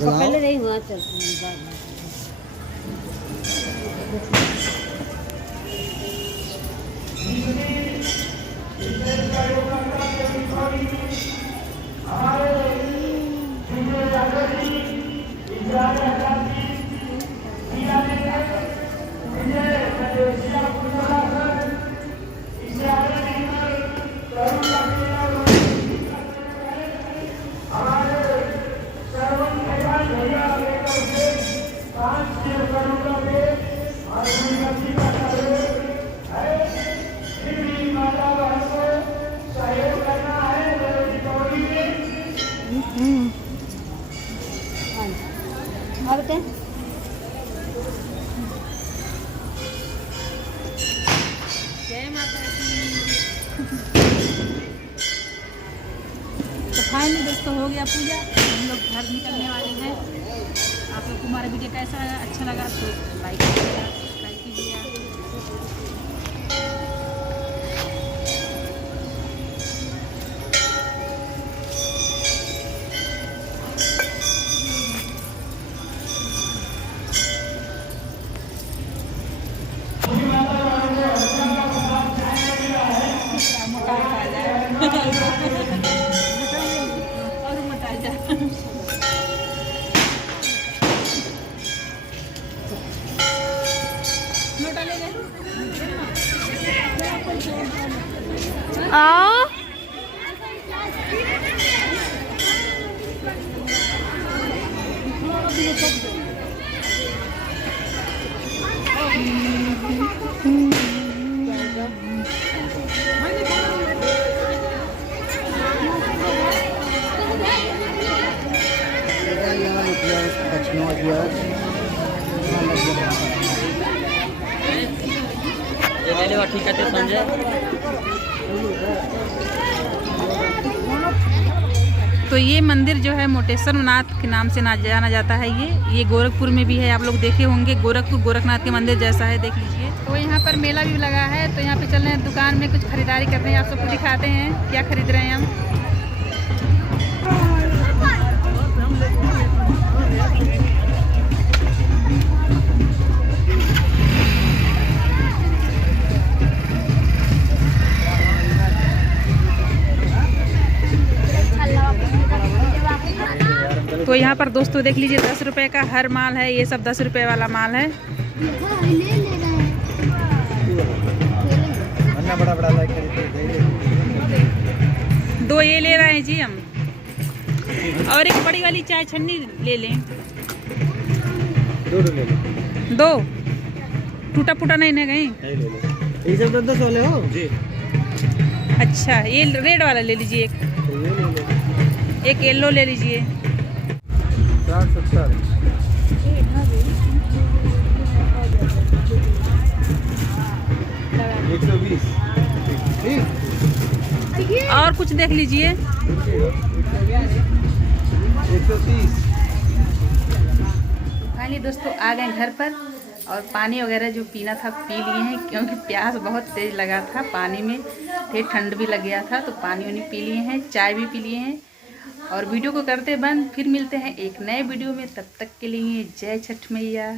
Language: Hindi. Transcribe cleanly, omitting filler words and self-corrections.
पहले नहीं हुआ चल और क्या तो फाइनली दोस्तों हो गया पूजा, हम लोग घर निकलने वाले हैं। आप लोग को हमारा वीडियो कैसा लगा, अच्छा लगा तो लाइक कीजिएगा, सब्सक्राइब कीजिएगा। काठी कहते समझे। तो ये मंदिर जो है मोटेश्वर नाथ के नाम से जाना जाता है। ये गोरखपुर में भी है, आप लोग देखे होंगे, गोरखपुर गोरखनाथ के मंदिर जैसा है, देख लीजिए। तो यहाँ पर मेला भी लगा है, तो यहाँ पे चल रहे हैं दुकान में कुछ खरीदारी कर रहे हैं, आप सबको दिखाते हैं क्या खरीद रहे हैं हम। तो यहाँ पर दोस्तों देख लीजिए 10 रुपए का हर माल है, ये सब 10 रुपए वाला माल है। बड़ा बड़ा दो ये ले रहे हैं जी हम, और एक बड़ी वाली चाय छन्नी ले लें। दो टूटा फूटा नहीं ना कहीं। ये सब 10 वाले हो जी। अच्छा ये रेड वाला ले लीजिए, एक येलो ले लीजिए। 470 120 और कुछ देख लीजिए। 130। फाइनली दोस्तों आ गए घर पर, और पानी वगैरह जो पीना था पी लिए हैं, क्योंकि प्यास बहुत तेज़ लगा था पानी में, फिर ठंड भी लग गया था, तो पानी वानी पी लिए हैं, चाय भी पी लिए हैं। और वीडियो को करते बंद, फिर मिलते हैं एक नए वीडियो में, तब तक के लिए जय छठ मैया।